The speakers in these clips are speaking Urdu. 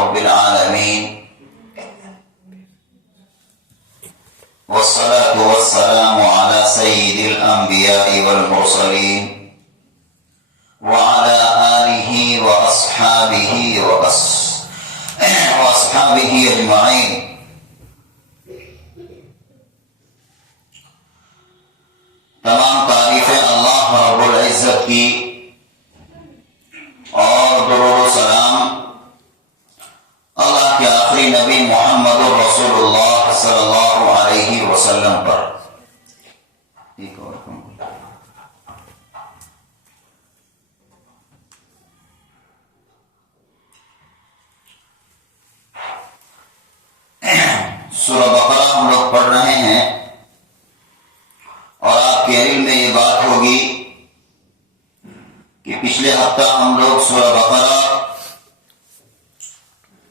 رب العالمين والصلاة والسلام على سيد الأنبياء والمرسلين وعلى آله وأصحابه أجمعين. تمام تعریفیں اللہ رب العزت کی اور درود و سلام اللہ کے آخری نبی محمد رسول اللہ صلی اللہ علیہ وسلم پر. سورہ بقرہ ہم لوگ پڑھ رہے ہیں اور آپ کے علم میں یہ بات ہوگی کہ پچھلے ہفتہ ہم لوگ سورہ بقرہ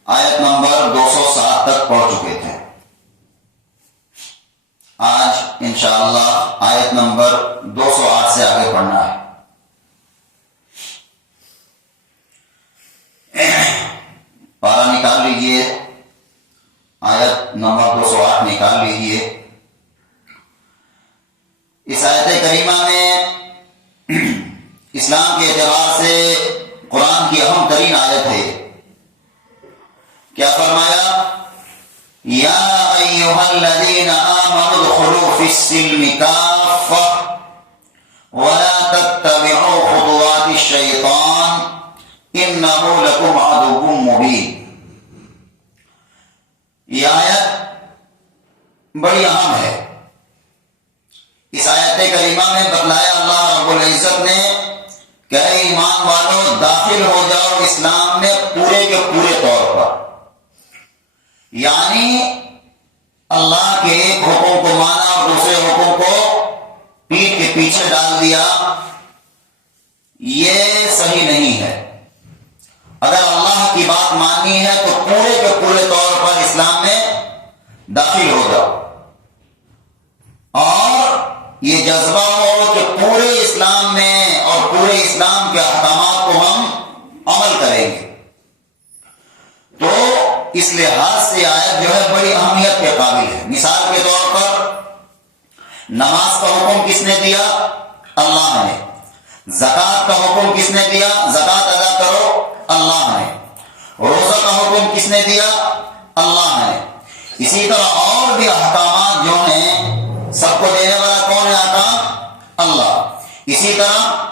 آیت نمبر 207 تک پڑھ چکے تھے. آج انشاءاللہ آیت نمبر 208 سے آگے پڑھنا ہے. پارہ نکال لیجئے, آیت نمبر 208 نکال لیجئے. اس آیت کریمہ میں اسلام کے اعتبار سے قرآن کی اہم ترین آیت ہے. کیا فرمایا؟ یا ایھا الذین آمنوا ادخلوا فی السلم کافۃ ولا تتبعوا خطوات الشیطان انہ لکم عدو مبین. یہ آیت بڑی اہم ہے. اس آیت کریمہ میں بتلایا اللہ رب العزت نے کہ اے ایمان والو داخل ہو جاؤ اسلام میں پورے کے پورے طور پر. یعنی اللہ کے ایک حکم کو مانا اور دوسرے حکم کو پیٹھ کے پیچھے ڈال دیا, یہ صحیح نہیں ہے. اگر اللہ کی بات ماننی ہے تو پورے کے پورے طور پر اسلام میں داخل ہو جاؤ اور یہ جذبہ ہو کہ پورے اسلام میں اور پورے اسلام کے احکامات کو ہم عمل کریں گے. تو اس لحاظ سے آیت جو ہے بڑی اہمیت کے قابل ہے. مثال کے طور پر نماز کا حکم کس نے دیا؟ اللہ نے. زکوٰۃ کا حکم کس نے دیا؟ زکوٰۃ ادا کرو, اللہ نے. روزہ کا حکم کس نے دیا؟ اللہ نے. اسی طرح اور بھی احکامات جو ہیں سب کو دینے والا کون ہے؟ احکام اللہ. اسی طرح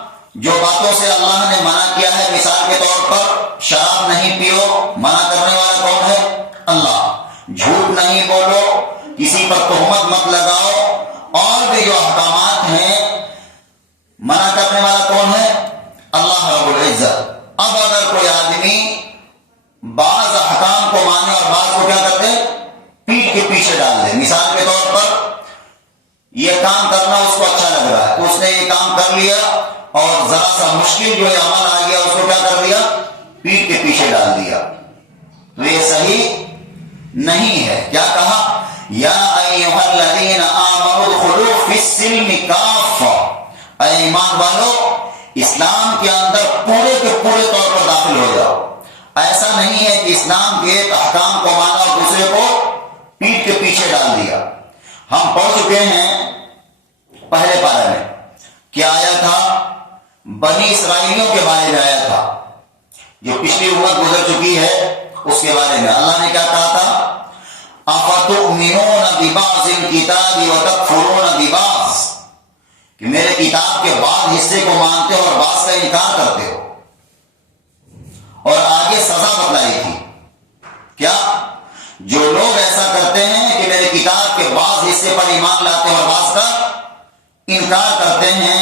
جو باتوں سے اللہ نے منع کیا ہے, مثال کے طور پر شراب نہیں پیو, منع کرنے والا کون ہے؟ اللہ. جھوٹ نہیں بولو, کسی پر تہمت مت لگاؤ, اور بھی جو احکامات ہیں منع کرنے والا کون ہے؟ اللہ رب العزت. اب اگر کوئی آدمی بعض احکام کو مانے اور بعض کو کیا کرتے پیٹھ کے پیچھے ڈال دے, مثال کے طور پر یہ کام کرنا اس کو اچھا لگ رہا ہے تو اس نے یہ کام کر لیا اور ذرا سا مشکل جو ہے عمل آ گیا, اس کو کیا کر دیا؟ پیٹھ کے پیچھے ڈال دیا. تو یہ صحیح نہیں ہے. کیا کہا؟ یا ایھا الذین آمنوا ادخلوا فی السلم کافۃ, اے ایمان والو اسلام کے اندر پورے کے پورے طور پر داخل ہو جاؤ. ایسا نہیں ہے کہ اسلام کے ایک احکام کو مانا اور دوسرے کو پیٹھ کے پیچھے ڈال دیا. ہم پڑھ چکے ہیں پہلے پارے میں, کیا آیا تھا؟ بنی اسرائیلیوں کے بارے میں آیا تھا, جو پچھلی امت گزر چکی ہے اس کے بارے میں. اللہ نے کیا کہا تھا؟ افتؤمنون ببعض الکتاب وتکفرون ببعض, کہ میرے کتاب کے بعض حصے کو مانتے ہو اور بعض کا انکار کرتے ہو. اور آگے سزا بتلائی تھی. کیا؟ جو لوگ ایسا کرتے ہیں کہ میرے کتاب کے بعض حصے پر ایمان لاتے ہیں اور بعض کا انکار کرتے ہیں,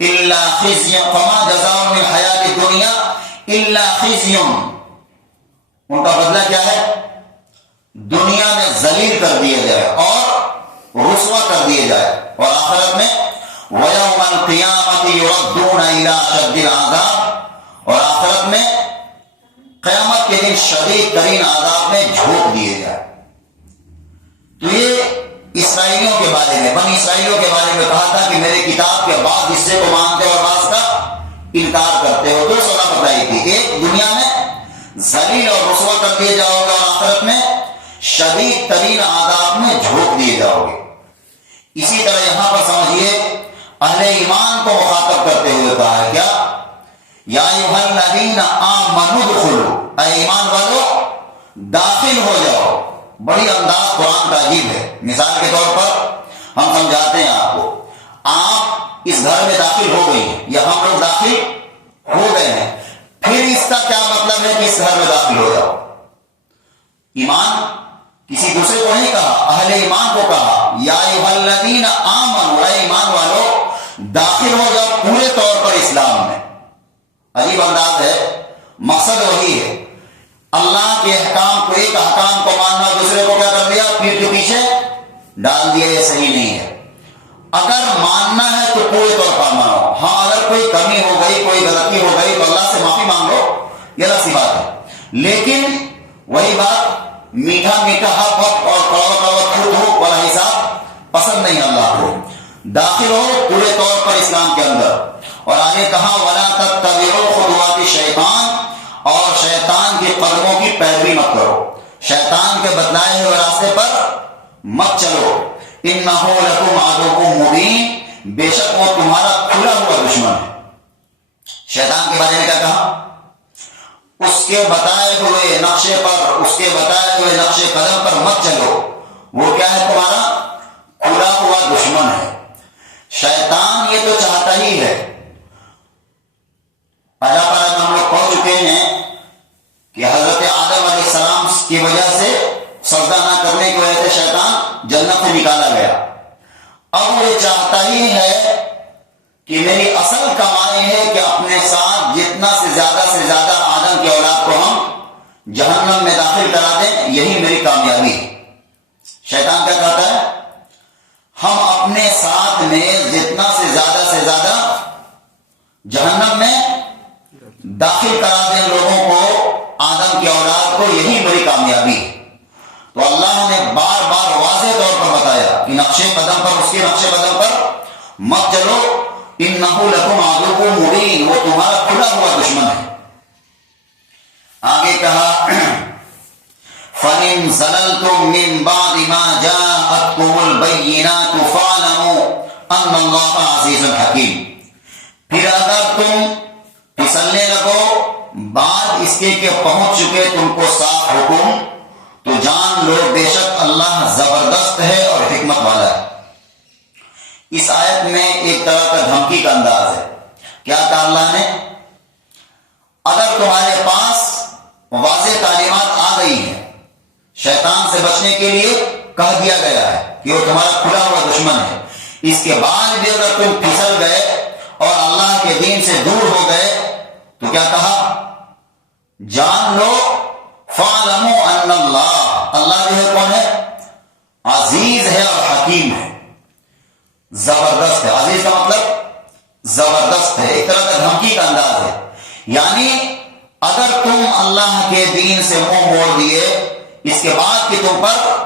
الا خزي فما جزاء من الحیات الدنیا الا خزي, ان کا بدلہ کیا ہے؟ دنیا میں ذلیل کر دیے جائے اور رسوا کر دیے جائے, اور آخرت میں وَيَوْمَ الْقِيَامَةِ يُرَدُّونَ إِلَىٰ أَشَدِّ الْعَذَابِ, اور آخرت میں قیامت کے دن شدید ترین عذاب میں جھونک دیے جائے. تو یہ اسرائیلیوں کے بارے میں, بنی اسرائیلیوں کے بارے میں کہا تھا کہ میرے کتاب کے بعض حصے کو مانتے ہو اور بعض کا انکار کرتے ہو. دو سزا بتائی تھی, ایک دنیا میں ذلیل اور رسوا کر دیے جاؤ گے اور آخرت میں شدید ترین عذاب میں جھونک دیے جاؤ گے۔ اسی طرح یہاں پر سمجھیے اہل ایمان کو مخاطب کرتے ہوئے کہا ہے کیا؟ یا ایھا الذین آمنوا ادخلوا، اے ایمان والو داخل ہو جاؤ۔ بڑی انداز قرآن کا عجیب ہے۔ مثال کے طور پر ہم سمجھاتے ہیں آپ کو، آپ اس گھر میں داخل ہو گئی ہیں یا ہم لوگ داخل ہو گئے ہیں، پھر اس کا کیا مطلب ہے کہ اس گھر میں داخل ہو جاؤ؟ ایمان کسی دوسرے کو نہیں کہا، اہل ایمان کو کہا یا ایھا الذین آمنوا، اے ایمان والو داخل ہو جاؤ پورے طور پر اسلام میں۔ عجیب انداز ہے، مقصد وہی ہے۔ اللہ کے احکام کو، ایک احکام کو ماننا، دوسرے کو کیا کر دیا؟ پیٹ کے پیچھے ڈال دیا۔ یہ صحیح نہیں ہے۔ اگر ماننا ہے تو پورے طور پر مانو۔ ہاں اگر کوئی کمی ہو گئی، کوئی غلطی ہو گئی تو اللہ سے معافی مانگ لو، یہ الگ سی بات ہے۔ لیکن وہی بات میٹھا میٹھا ہپ ہپ اور کڑوا کڑوا تھوک تھوک والا حساب پسند نہیں اللہ کو۔ داخل ہو پورے طور پر اسلام کے اندر۔ اور آگے کہا وَلَا تَتَّبِعُوا خُطُوَاتِ الشَّيْطَانِ، اور شیطان کے قدموں کی پیروی مت کرو، شیطان کے بتلائے ہوئے راستے پر مت چلو۔ إِنَّهُ لَكُمْ عَدُوٌّ مُّبِينٌ، بے شک وہ تمہارا کھلا ہوا دشمن ہے۔ شیطان کے بارے میں کیا کہا؟ اس کے بتائے ہوئے نقشے پر، اس کے بتائے ہوئے نقش قدم پر مت چلو۔ وہ کیا ہے؟ تمہارا کھلا ہوا دشمن ہے۔ شیطان یہ تو چاہتا ہی ہے، پہلا پارہ میں ہم لوگ پڑھ چکے ہیں کہ حضرت آدم علیہ السلام کی وجہ سے، سجدہ نہ کرنے کی وجہ سے شیطان جنت سے نکالا گیا۔ اب وہ چاہتا ہی ہے کہ میری اصل کمائی ہے کہ اپنے ساتھ جتنا سے زیادہ آدم کی اولاد کو ہم جہنم میں داخل کرا دیں، یہی میری کامیابی ہے۔ شیطان کیا کہتا ہے؟ ہم اپنے ساتھ میں جتنا سے زیادہ جہنم میں داخل کرا دیں لوگوں کو، آدم کی اولاد کو، یہی میری کامیابی ہے۔ تو اللہ نے بار بار واضح طور پر بتایا کہ نقش قدم پر، اس کے نقش قدم پر مت چلو۔ إِنَّهُ لَكُمْ عَدُوٌّ مُّبِينٌ، وہ تمہارا کھلا ہوا دشمن ہے۔ آگے کہا فَإِن زَلَلْتُم مِّن بَعْدِ مَا جَاءَتْكُمُ الْبَيِّنَاتُ فَاعْلَمُوا أَنَّ اللَّهَ عَزِيزٌ حَكِيمٌ، پھر اگر تم پھسلنے لگو بعد اس کے کہ پہنچ چکے تم کو صاف حکم، تو جان لو بے شک اللہ زبردست ہے اور حکمت والا ہے۔ اس آیت میں ایک طرح کا دھمکی کا انداز ہے۔ کیا کہا اللہ نے؟ اگر تمہارے پاس واضح تعلیمات آ گئی ہیں، شیطان سے بچنے کے لیے کہہ دیا گیا ہے کہ وہ تمہارا کھلا ہوا دشمن ہے، اس کے بعد بھی اگر تم پھسل گئے اور اللہ کے دین سے دور ہو گئے تو کیا کہا؟ جان لو فَاعْلَمُوا أَنَّ اللَّهَ، اللہ جو ہے کون ہے؟ عزیز ہے اور حکیم ہے، زبردست ہے۔ عزیز کا مطلب زبردست ہے، ایک طرح کا دھمکی کا انداز ہے۔ یعنی اگر تم اللہ کے دین سے منہ موڑ دیے، اس کے بعد کہ تم پر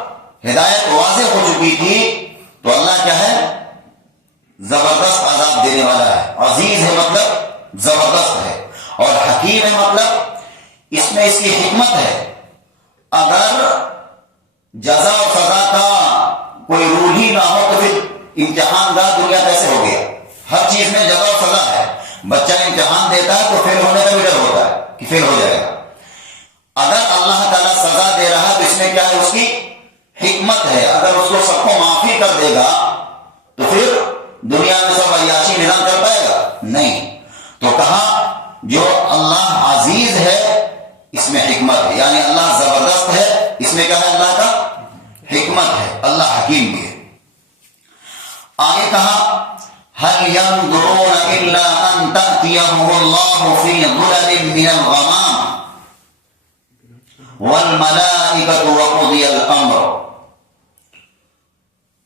ہدایت واضح ہو چکی تھی، تو اللہ کیا ہے؟ زبردست عذاب دینے والا ہے۔ عزیز ہے مطلب زبردست ہے، اور حکیم ہے مطلب اس میں اس کی حکمت ہے۔ اگر جزا اور سزا کا کوئی رول ہی نہ ہو تو پھر امتحان دار دنیا کیسے ہو گیا؟ ہر چیز میں جزا اور سزا ہے۔ بچہ امتحان دیتا ہے تو فیل ہونے کا بھی ڈر ہوتا ہے کہ فیل ہو جائے گا۔ اگر اللہ تعالیٰ سزا دے رہا ہے تو اس میں کیا ہے؟ اس کی حکمت ہے۔ اگر اس کو سب کو معافی کر دے گا تو پھر دنیا میں سب عیاشی نظام کر پائے گا؟ نہیں۔ تو کہا جو اللہ عزیز ہے اس میں حکمت ہے، یعنی اللہ زبردست ہے، اس میں کیا ہے؟ اللہ کا حکمت ہے، اللہ حکیم بھی ہے۔ آگے کہا هَلْ يَنظُرُونَ إِلَّا أَن تَأْتِيَهُمُ اللَّهُ فِي ظُلَلٍ مِّنَ الْغَمَامِ وَالْمَلَائِكَةُ وَقُضِيَ الْأَمْرُ،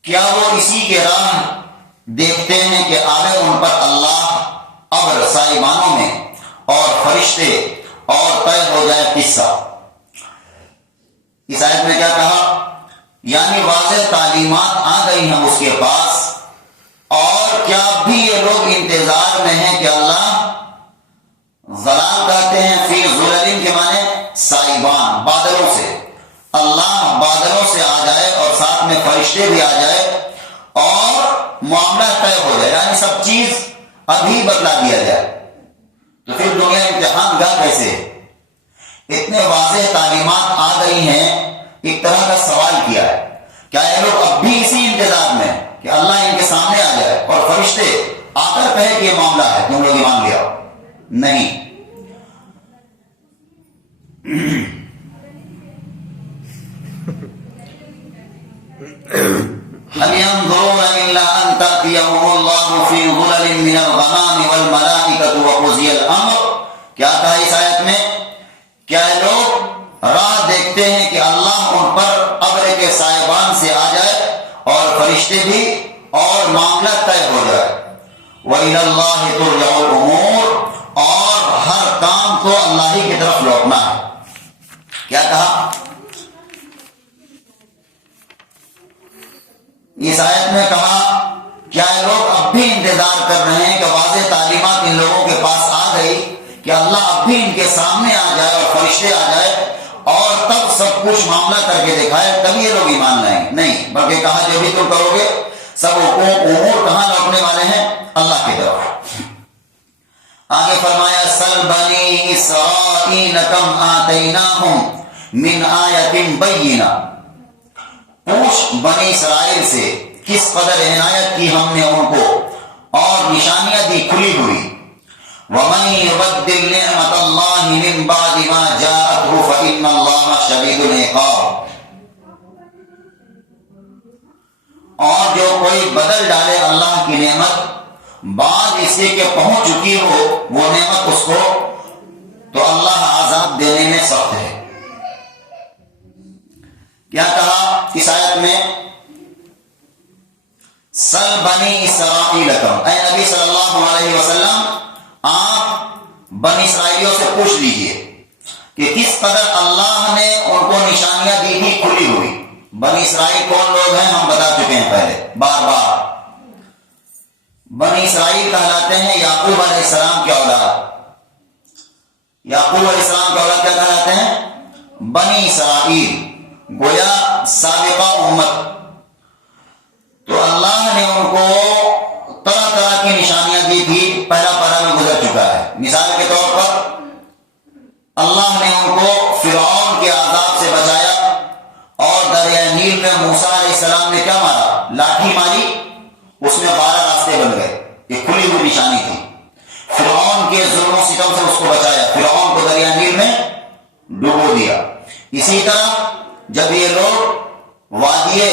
کیا وہ اسی کے راہ دیکھتے ہیں کہ آئے ان پر اللہ ابر سائبانوں میں اور فرشتے اور طے ہو جائے قصہ۔ اس آیت میں کیا کہا؟ یعنی واضح تعلیمات آ گئی ہیں اس کے پاس، اور کیا اب بھی یہ لوگ انتظار میں ہیں کہ اللہ ضلال کہتے ہیں، فی ظلل کے معنی فرشتے بھی آ جائے اور معاملہ طے ہو جائے، یعنی سب چیز ابھی بتلا دیا جائے، تو پھر دنیا امتحان گاہ کیسے؟ اتنے واضح تعلیمات آ گئی ہیں، ایک طرح کا سوال کیا ہے، کیا یہ لوگ اب بھی اسی انتظار میں کہ اللہ ان کے سامنے آ جائے اور فرشتے آ کر کہے کہ یہ معاملہ ہے تم لوگ ایمان لے آؤ؟ نہیں. هل ينظرون إلا أن تأتيهم الله في ظلل من الغمام والملائكة وقضي الأمر. کیا کہا اس آیت میں؟ کیا لوگ راہ دیکھتے ہیں کہ اللہ ان پر ابر کے سائبان سے آ جائے اور فرشتے بھی اور معاملہ طے ہو جائے. وَإِلَى اللَّهِ تُرْجَعُ الْأُمُورُ، اور ہر کام کو اللہ ہی کی طرف لوٹنا ہے. کیا کہا؟ اس آیت میں کہا کیا لوگ اب بھی انتظار کر رہے ہیں کہ واضح تعلیمات ان لوگوں کے پاس آ گئی کہ اللہ اب بھی ان کے سامنے آ جائے اور فرشتے آ جائے اور تب سب کچھ معاملہ کر کے دکھائے تب یہ لوگ ایمان لائیں؟ نہیں، بلکہ کہا جو بھی تم کرو گے سب امور کہاں لوٹنے والے ہیں؟ اللہ کی طرف. آگے فرمایا سل بنی اسرائیل کم آتیناہم من آیت بینہ، پوچھ بنی اسرائیل سے کس قدر عنایت کی ہم نے ان کو اور نشانیاں دی کھلی ہوئی. وَمَن يُبَدِّلْ نِعْمَةَ اللَّهِ مِن بَعْدِ مَا جَاءَتْهُ فَإِنَّ اللَّهَ شَدِيدُ الْعِقَابِ. اور جو کوئی بدل ڈالے اللہ کی نعمت بعد اسے کہ پہنچ چکی ہو وہ نعمت اس کو، تو اللہ عذاب دینے میں سخت ہے. کیا کہا اس آیت میں؟ سل بنی اسرائیل کم، اے نبی صلی اللہ علیہ وسلم آپ بنی اسرائیلیوں سے پوچھ لیجئے کہ کس قدر اللہ نے ان کو نشانیاں دی تھی کھلی ہوئی. بنی اسرائیل کون لوگ ہیں ہم بتا چکے ہیں پہلے بار بار. بنی اسرائیل کہلاتے ہیں یعقوب علیہ السلام کے اولاد. یعقوب علیہ السلام کے اولاد کیا کہلاتے ہیں؟ بنی اسرائیل، گویا سابقہ امت. تو اللہ نے ان کو طرح طرح کی نشانیاں دی تھی، پہلا پارہ میں گزر چکا ہے. مثال کے طور پر اللہ نے ان کو فرعون کے عذاب سے بچایا اور دریائے نیل میں موسیٰ علیہ السلام نے کیا مارا؟ لاٹھی ماری، اس میں 12 راستے بن گئے. یہ کھلی ہوئی نشانی تھی. فرعون کے ظلم و ستم سے اس کو بچایا، فرعون کو دریائے نیل میں ڈبو دیا. اسی طرح جب یہ لوگ وادی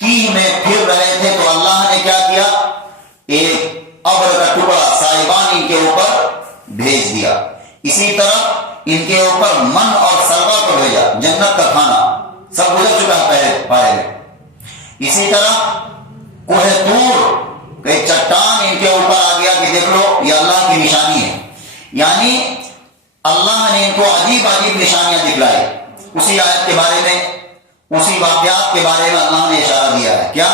کی میں پھر رہے تھے تو اللہ نے کیا کیا؟ ایک ابر کا ٹکڑا سائبان ان کے اوپر بھیج دیا. اسی طرح ان کے اوپر من اور سلوا کو بھیجا، جنت کا کھانا سب گزر چکا ہے پہلے پارے میں. اسی طرح کوہ طور کہ چٹان ان کے اوپر آ گیا کہ دیکھ لو یہ اللہ کی نشانی ہے. یعنی اللہ نے ان کو عجیب عجیب نشانیاں دکھلائی. اسی آیت کے بارے میں، اسی واقعات کے بارے میں اللہ نے اشارہ دیا ہے. کیا؟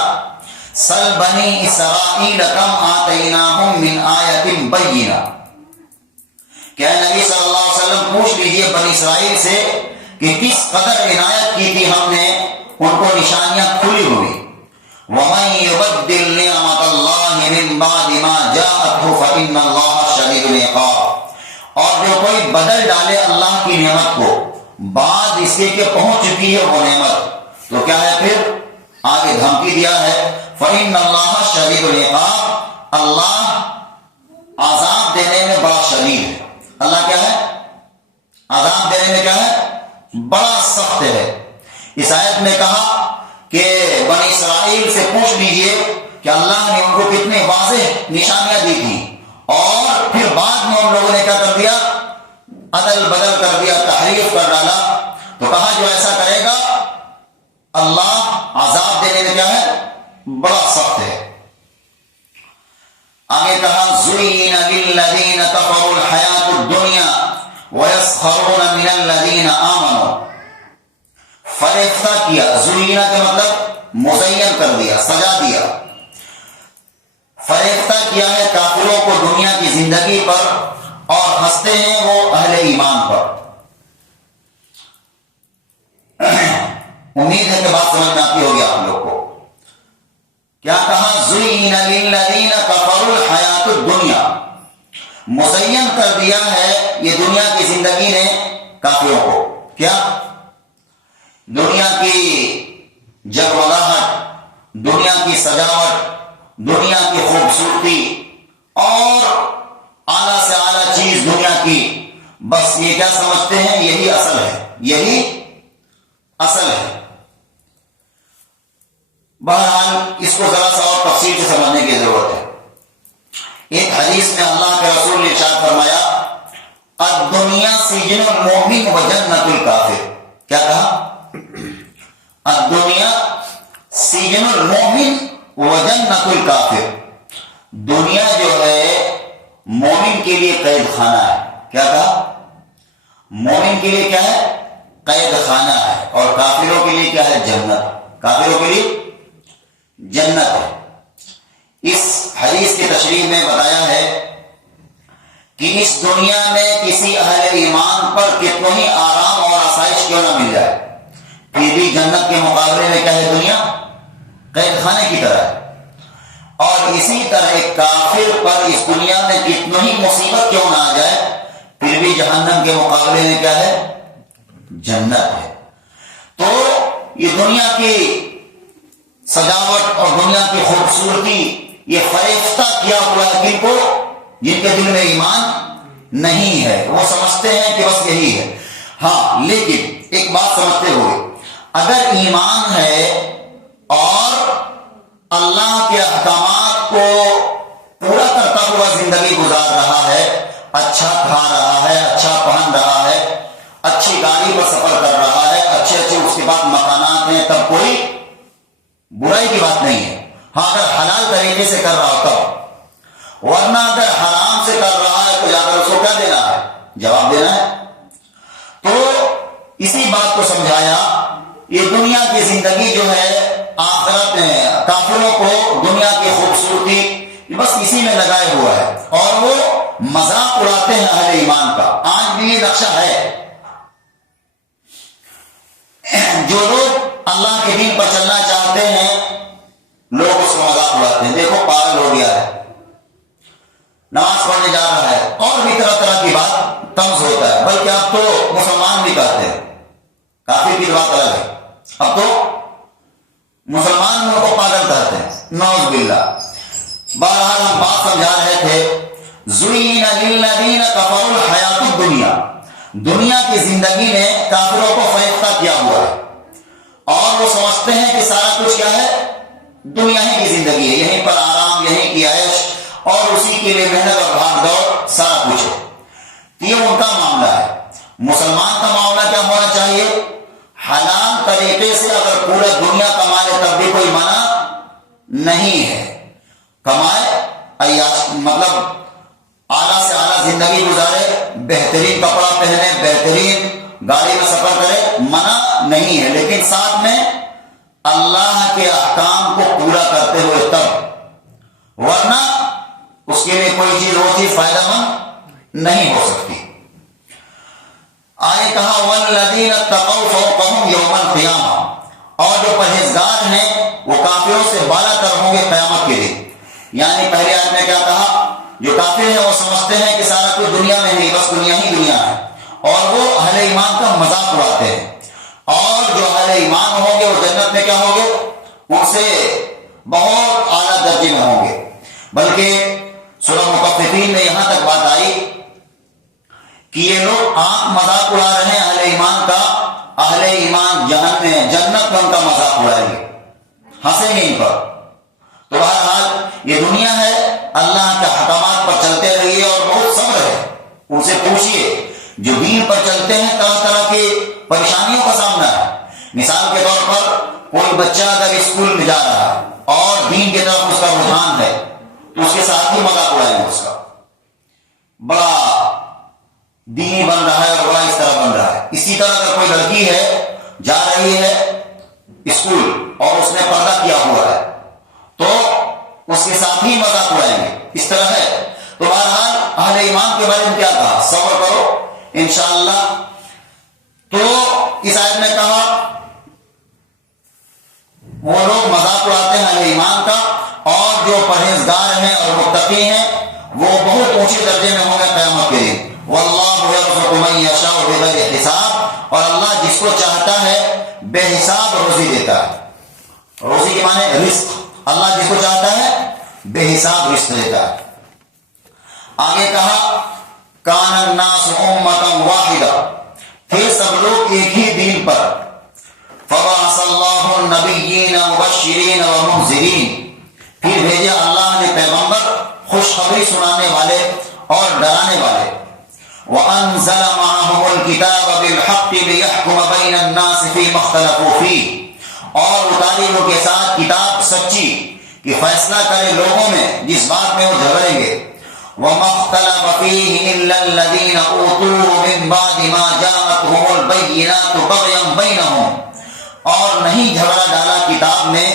سل بنی اسرائیل کم آتیناہم من آیت بینہ. کہ نبی صلی اللہ علیہ وسلم پوچھ لیجئے بنی اسرائیل سے کہ کس قدر عنایت کی تھی ہم نے ان کو نشانیاں کھلی ہوئی. وَمَن يُبَدِّلْ نِعْمَةَ اللَّهِ مِن بَعْدِ مَا جَاءَتْهُ فَإِنَّ اللَّهَ شَدِيدُ الْعِقَابِ. اور جو کوئی بدل ڈالے اللہ کی نعمت کو بعد اس کے کہ پہنچ چکی ہے وہ نعمت، تو کیا ہے پھر؟ آگے دھمکی دیا ہے فَإِنَّ اللَّهَ شَدِيدُ الْعِقَابِ. اللہ عذاب دینے میں بڑا شدید ہے. اللہ کیا ہے؟ عذاب دینے میں کیا ہے؟ بڑا سخت ہے. اس آیت میں کہا کہ بنی اسرائیل سے پوچھ لیجئے کہ اللہ نے ان کو کتنے واضح نشانیاں دی تھی اور پھر بعد میں ان لوگوں نے کیا کر دیا؟ عدل بدل کر دیا، تحریف کر ڈالا. تو کہا جو ایسا کرے گا اللہ عذاب دینے میں کیا ہے؟ بڑا سخت ہے. آگے کہا زُيِّنَ لِلَّذِينَ كَفَرُوا الْحَيَاةُ الدُّنْيَا وَيَسْخَرُونَ مِنَ الَّذِينَ آمَنُوا. فریفتہ کیا، زُيِّنَ کے مطلب مزین کر دیا، سجا دیا. فریفتہ کیا ہے کافروں کو دنیا کی زندگی پر اور ہنستے ہیں وہ اہل ایمان پر. امید ہے کہ بات سمجھ میں آتی ہوگی آپ لوگ کو. کیا کہا؟ زُيِّنَ لِلَّذِينَ كَفَرُوا الْحَيَاةُ الدُّنْيَا، مزین کر دیا ہے یہ دنیا کی زندگی نے کافروں کو. کیا؟ دنیا کی جگمگاہٹ، دنیا کی سجاوٹ، دنیا کی خوبصورتی اور اعلیٰ سے اعلیٰ چیز دنیا کی، بس یہ کیا سمجھتے ہیں؟ یہی اصل ہے، یہی اصل ہے. بہرحال اس کو ذرا سا اور تفصیل سے سمجھنے کی ضرورت ہے. ایک حدیث میں اللہ کے رسول نے ارشاد فرمایا الدنیا سجن المؤمن و جنت الکافر. کیا کہا؟ الدنیا سجن المؤمن و جنت الکافر. دنیا جو ہے مومن کے لیے قید خانہ ہے. کیا کہا؟ مومن کے لیے کیا ہے؟ قید خانہ ہے. اور کافروں کے لیے کیا ہے؟ جنت. کافروں کے لیے جنت ہے. اس حدیث کی تشریح میں بتایا ہے کہ اس دنیا میں کسی اہل ایمان پر کتنا ہی آرام اور آسائش کیوں نہ مل جائے، پھر بھی جنت کے مقابلے میں کیا ہے؟ دنیا قید خانے کی طرح ہے. اور اسی طرح ایک کافر پر اس دنیا میں کتنی ہی مصیبت کیوں نہ آ جائے، پھر بھی جہنم کے مقابلے میں کیا ہے؟ جنت ہے. تو یہ دنیا کی سجاوٹ اور دنیا کی خوبصورتی یہ فریفتہ کیا ہوا ہے کن کو؟ جن کے دل میں ایمان نہیں ہے. وہ سمجھتے ہیں کہ بس یہی ہے. ہاں، لیکن ایک بات سمجھتے ہوئے، اگر ایمان ہے اور اللہ کے احکامات کو پورا کرتا ہوا زندگی گزار رہا ہے، اچھا کھا رہا ہے، اچھا پہن رہا ہے، اچھی گاڑی پر سفر کر رہا ہے، اچھے اس کے بعد مکانات ہیں، تب کوئی برائی کی بات نہیں ہے. ہاں، اگر حلال طریقے سے کر رہا ہو تب، ورنہ اگر حرام سے کر رہا ہے تو جا کر اس کو کیا دینا ہے؟ جواب دینا ہے. تو اسی بات کو سمجھایا. یہ دنیا کی زندگی جو ہے آخرت میں کافروں کو دنیا کی خوبصورتی بس اسی میں لگائے ہوا ہے اور وہ مذاق اڑاتے ہیں اہل ایمان کا. آج بھی یہ نقشہ ہے. جو لوگ اللہ کے دین پر چلنا چاہتے ہیں لوگ اس کو مذاق اڑاتے ہیں. دیکھو پاگل ہو گیا ہے، نماز پڑھنے جا رہا ہے، اور بھی طرح طرح کی بات طنز ہوتا ہے. بلکہ اب تو مسلمان بھی کہتے ہیں، کافر کی بات الگ ہے، اب تو مسلمان ان کو پاگل کہتے ہیں. نعوذ باللہ. بہرحال ہم بات سمجھا رہے تھے زُيِّنَ لِلَّذِينَ كَفَرُوا الْحَيَاةُ الدُّنْيَا. دنیا کی زندگی نے کافروں کو فریفتہ کیا ہوا ہے اور وہ سمجھتے ہیں کہ سارا کچھ کیا ہے؟ دنیا ہی کی زندگی ہے، یہیں پر آرام، یہیں کی عیش اور اسی کے لیے محنت اور بھاگ دوڑ سارا کچھ ہے. یہ ان کا معاملہ ہے. مسلمان کا معاملہ کیا ہونا چاہیے؟ حلال طریقے سے اگر پورے دنیا کمائے تب بھی کوئی منع نہیں ہے. کمائے، مطلب اعلیٰ سے اعلیٰ زندگی گزارے، بہترین کپڑا پہنے، بہترین گاڑی میں سفر کرے، منع نہیں ہے، لیکن ساتھ میں اللہ کے احکام کو پورا کرتے ہوئے تب، ورنہ اس کے لیے کوئی چیز وہ چیز فائدہ مند نہیں ہو سکتی. آئے کہا وَالَّذِينَ اتَّقَوْا فَوْقَهُمْ يَوْمَ الْقِيَامَةِ، اور جو پرہیزگار ہیں وہ کافروں سے بالا تر ہوں گے قیامت کے دن. یعنی پہلے آیت میں کیا کہا؟ جو کافر ہیں وہ سمجھتے ہیں کہ سارا کچھ دنیا میں نہیں، بس دنیا ہی دنیا ہے، اور وہ اہل ایمان کا مذاق اڑاتے ہیں. اور جو اہل ایمان ہوں گے وہ جنت میں کیا ہوں گے؟ ان سے بہت اعلیٰ درجے میں ہوں گے. بلکہ سورہ مطففین میں یہاں تک بات آئی کہ یہ لوگ آنکھ مذاق اڑا رہے ہیں اہل ایمان کا، اہل ایمان جنت میں ان کا مذاق اڑائیں گے، ہنسیں گے ان پر. تو بہرحال یہ دنیا ہے، اللہ کے حکامات پر چلتے رہیے اور بہت صبر ہے. ان سے پوچھئے جو دین پر چلتے ہیں طرح طرح کی پریشانیوں کا سامنا ہے. مثال کے طور پر کوئی بچہ اگر اسکول میں جا رہا ہے اور دین کی طرف اس کا رجحان ہے تو اس کے ساتھ ہی مذاق اڑائیں گے. اس کا بڑا دینی بن رہا ہے اور بڑا اس طرح بن رہا ہے. اسی طرح اگر کوئی لڑکی ہے جا رہی ہے اسکول اور اس نے پردہ کیا ہوا ہے تو اس کے ساتھ ہی مذاق اڑائیں گے. اس طرح ہے. تو بہرحال اہل ایمان کے بارے میں کیا کہا؟ صبر کرو انشاءاللہ. تو اس آیت میں کہا وہ لوگ مذاق اڑاتے ہیں اہل ایمان کا اور جو پرہیزگار ہیں اور متقی ہیں وہ بہت اونچے درجے میں ہوں گے قیامت کے دن. واللہ یرزق من یشاء بغیر حساب، اور اللہ جس کو چاہتا ہے بے حساب روزی دیتا ہے. روزی کے معنی رزق، اللہ جس کو چاہتا ہے بے حساب رزق دیتا ہے. آگے کہا کان الناس امۃ واحدہ، تھے سب لوگ ایک ہی دین پر. فبعث اللہ النبیین مبشرین ومنذرین، پھر بھیجے اللہ نے پیغمبر خوشخبری سنانے والے اور ڈرانے والے. وانزل معهم الکتاب بالحق لیحکم بین الناس فیما اختلفوا فیہ، اور اتاری ان کے ساتھ کتاب سچی کہ فیصلہ کرے لوگوں میں جس بات میں وہ جھگڑیں گے. وما اختلف فيه الا الذين اوتوه من بعد ما جاءتهم البينات بغيا بينهم، اور نہیں جھگڑا ڈالا کتاب میں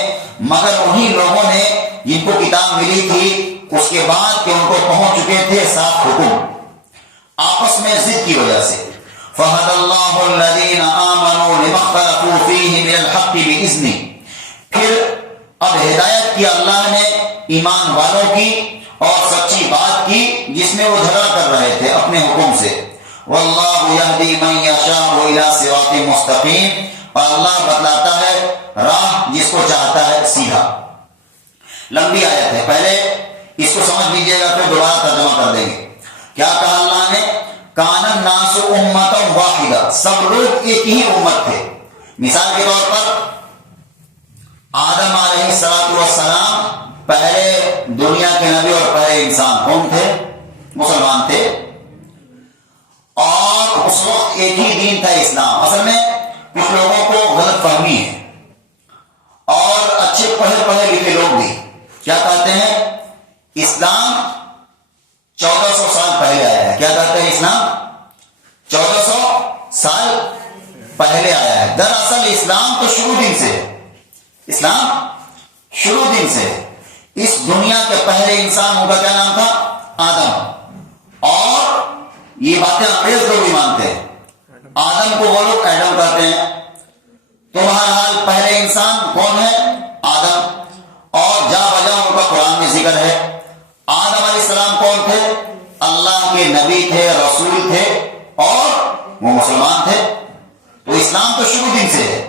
مگر انہی لوگوں نے جن کو کتاب ملی تھی اس کے بعد کہ ان کو پہنچ چکے تھے صاف حکم، آپس میں ضد کی وجہ سے. فهدى الله الذين آمنوا لما اختلفوا فيه من الحق بإذنه، پھر اب ہدایت کی اللہ نے ایمان والوں کی اور سچی بات کی جس میں وہ جھگڑا کر رہے تھے اپنے حکم سے. واللہ یہدی من یشاء الی صراط مستقیم، اور اللہ بتلاتا ہے راہ جس کو چاہتا ہے سیدھا. لمبی آیت ہے، پہلے اس کو سمجھ لیجیے گا پھر دوبارہ ترجمہ کر دیں گے. کیا کہا اللہ نے؟ کان الناس امۃ واحدہ، سب لوگ ایک ہی امت تھے. مثال کے طور پر آدم علیہ السلام پہلے دنیا کے نبی اور پہلے انسان کون تھے؟ مسلمان تھے، اور اس وقت ایک ہی دین تھا اسلام. اصل میں کچھ لوگوں کو غلط فہمی ہے، اور اچھے پڑھے لکھے لوگ بھی کیا کہتے ہیں اسلام 1400 سال پہلے آیا ہے. کیا کہتے ہیں اسلام 1400 سال پہلے آیا ہے. دراصل اسلام تو شروع دن سے ہے، اسلام شروع دن سے ہے. اس دنیا کے پہلے انسان ان کا کیا نام تھا؟ آدم. اور یہ باتیں انگریز لوگ بھی مانتے ہیں. آدم کو وہ لوگ ایڈم کہتے ہیں. تو بہرحال پہلے انسان کون ہے؟ آدم. اور جا بجا ان کا قرآن میں ذکر ہے. آدم علیہ السلام کون تھے؟ اللہ کے نبی تھے، رسول تھے، اور وہ مسلمان تھے. تو اسلام تو شروع دن سے ہے.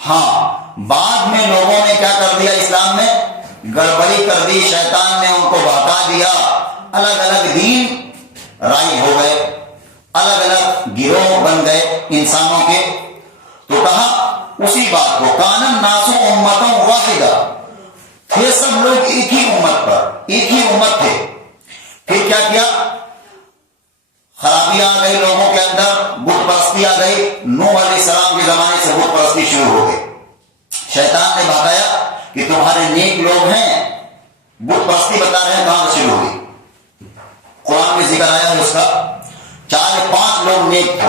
ہاں بعد میں لوگوں نے کیا کر دیا، اسلام میں گڑبڑی کر دی، شیطان نے ان کو بہکا دیا، الگ الگ دین رائج ہو گئے، الگ الگ گروہ بن گئے انسانوں کے. تو کہا اسی بات کو کان الناس امۃ واحدہ، تھے سب لوگ ایک ہی امت پر، ایک ہی امت تھے. پھر کیا کیا؟ خرابی آ گئی لوگوں کے اندر، بت پرستی آ گئی. نوح علیہ السلام کے زمانے سے بت پرستی شروع ہو گئی. شیطان نے بتایا کہ تمہارے نیک لوگ ہیں، بت پرستی بتا رہے ہیں. کہاں سے شروع ہوئی؟ قرآن میں ذکر آیا ہے اس کا. 4-5 لوگ نیک تھے